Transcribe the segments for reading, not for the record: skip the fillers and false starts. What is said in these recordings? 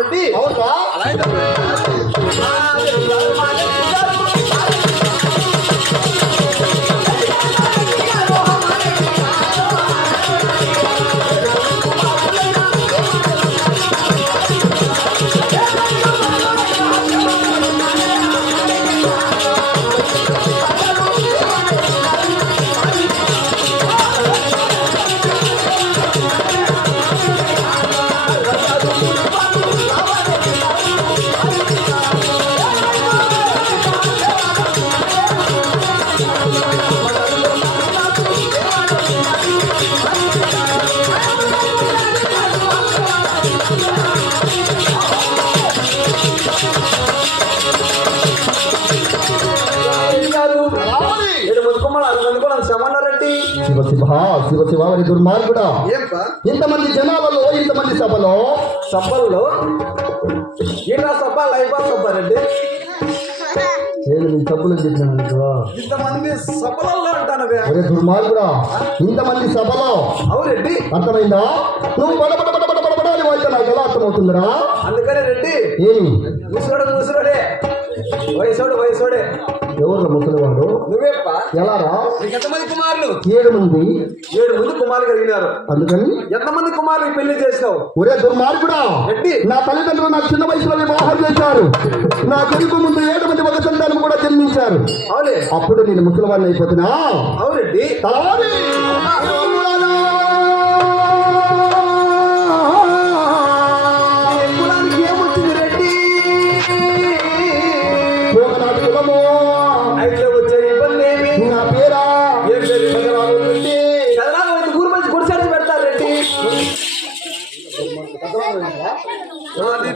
రెడ్డి. అవునా? శివ శివ శివ శివ మరి దుర్మార్గుడా, ఇంతమంది జనాలలో ఇంతమంది సభలో ఏంటా సభ లైఫా సభ రెడ్డి? నేను నీ సభలు చెప్పినాను. ఇంతమంది సభలలో అంటానవే. ఒరే దుర్మార్గుడా, ఇంతమంది సభలో అవురెడ్డి అర్థమైందా? నువ్వు బడబడబడబడబడ అని వాయితే నాకు ఎలా అర్థమవుతుందిరా? అందుకనే రెడ్డి ఏమి ముసలోడే వయసోడే ఎవరు ముసలివాడు? నువ్వేప్ప. ఎలారా? ఎంతమంది కుమారులు? 7 మంది. 7 మంది కుమారులు కలిగినారు. అందుకని ఎంతమంది కుమారులు పెళ్లి చేసినావు? ఒరే దుర్మార్గుడా, రెడ్డి నా తల్లిదండ్రులు నాకు చిన్న వయసులో వివాహం చేశారు. నా కొడుకు ముందు 7 మంది మగ సంతానం కూడా జన్మించారు. అవునే. అప్పుడు నేను ముసలివాడిని అయిపోతున్నా. అవునండి. ఏమొచ్చింది రెడ్డి? అయితే వచ్చే ఇబ్బంది ఏమి? నా పేరా ఏం పేరు? ఊరు మంచి గుడిసారి పెడతారు రెడ్డి.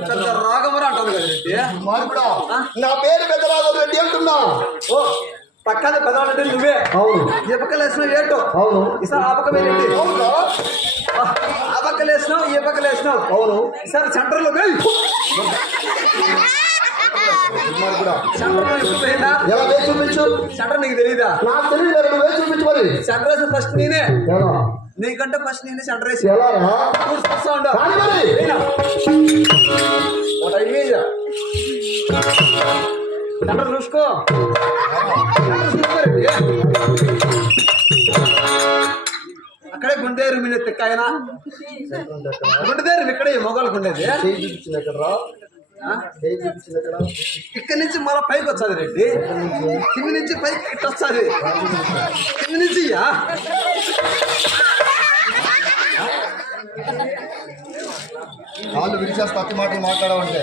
పెద్ద రాగమరా అంటారు కదా రెడ్డి. మార్పుడా, నా పేరు పెద్దరాజు రెడ్డి అంటున్నా. ఓ పక్కన పెద్దవాళ్ళంటే నువ్వే. అవును. ఏ పక్కలు వేసినావు ఏంటో? అవును. ఈసారి ఆ పక్క రెడ్డి. ఆ పక్కలు వేసినావు, ఏ పక్కలు వేసినావు? అవును. ఈసారి సెంటర్లో ఎలా వేసి చూపించు. సెంటర్ నీకు తెలీదా? నాకు తెలియదు, నువ్వు వేసి చూపించు. మరి సెంటర్ వేసి ఫస్ట్ నేనే. ఎలా? నీకంటే ఫస్ట్ నేనే సెంటర్ వేసి. ఎలా సెంటర్ చూసుకో. అక్కడే గుండేరు మీద తిక్కాయన. గుండెదేరు ఇక్కడే మొగలకు ఉండేది. ఇక్కడి నుంచి మళ్ళీ పైకి వచ్చాది రెడ్డి. కింది నుంచి పైకి ఇట్ట వస్తుంది. కింది నుంచి వాళ్ళు విడిచేస్తే అతి మాటలు మాట్లాడమంటే